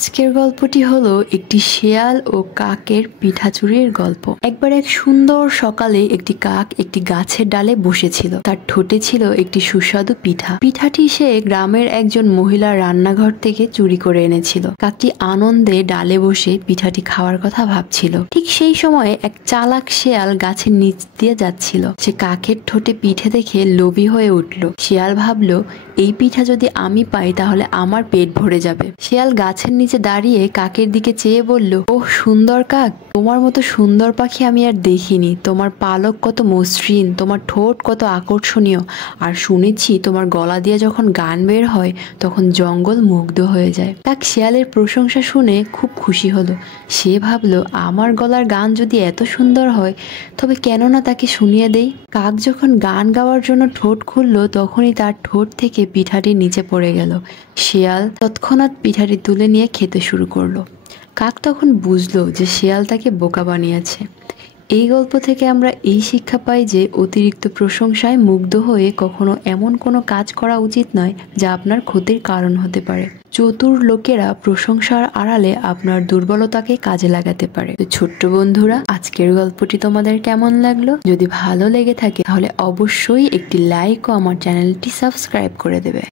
আজকের গল্পটি হলো একটি শেয়াল ও কাকের পিঠা চুরির গল্প। একবার এক সুন্দর সকালে একটি কাক একটি গাছের ডালে বসেছিল। তার ঠোঁটে ছিল একটি সুস্বাদু পিঠা। পিঠাটি সে গ্রামের একজন মহিলার রান্নাঘর থেকে চুরি করে এনেছিল। কাকটি আনন্দে ডালে বসে পিঠাটি খাওয়ার কথা ভাবছিল। ঠিক সেই সময় এক চালাক শেয়াল গাছের নিচ দিয়ে যাচ্ছিল। সে কাকের ঠোঁটে পিঠে দেখে লোভী হয়ে উঠল। শিয়াল ভাবলো, এই পিঠা যদি আমি পাই তাহলে আমার পেট ভরে যাবে। শিয়াল গাছের নিচে দাঁড়িয়ে কাকের দিকে চেয়ে বলল, ওহ সুন্দর কাক, তোমার মতো সুন্দর পাখি আমি আর দেখিনি। তোমার পালক কত মসৃণ, তোমার ঠোঁট কত আকর্ষণীয়, আর শুনেছি তোমার গলা দিয়ে যখন গান বের হয় তখন জঙ্গল মুগ্ধ হয়ে যায়। কাক শিয়ালের প্রশংসা শুনে খুব খুশি হলো। সে ভাবলো, আমার গলার গান যদি এত সুন্দর হয় তবে কেন না তাকে শুনিয়ে দেই। কাক যখন গান গাওয়ার জন্য ঠোঁট খুললো তখনই তার ঠোঁট থেকে পিঠাটি নিচে পড়ে গেল। শিয়াল তৎক্ষণাৎ পিঠাটি তুলে নিয়ে খেতে শুরু করলো। কাক তখন বুঝলো যে শিয়াল তাকে বোকা বানিয়েছে। এই গল্প থেকে আমরা এই শিক্ষা পাই যে অতিরিক্ত প্রশংসায় মুগ্ধ হয়ে কখনো এমন কোনো কাজ করা উচিত নয় যা আপনার ক্ষতির কারণ হতে পারে। চতুর লোকেরা প্রশংসার আড়ালে আপনার দুর্বলতাকে কাজে লাগাতে পারে। তো ছোট্ট বন্ধুরা, আজকের গল্পটি তোমাদের কেমন লাগলো? যদি ভালো লেগে থাকে তাহলে অবশ্যই একটি লাইক ও আমার চ্যানেলটি সাবস্ক্রাইব করে দেবে।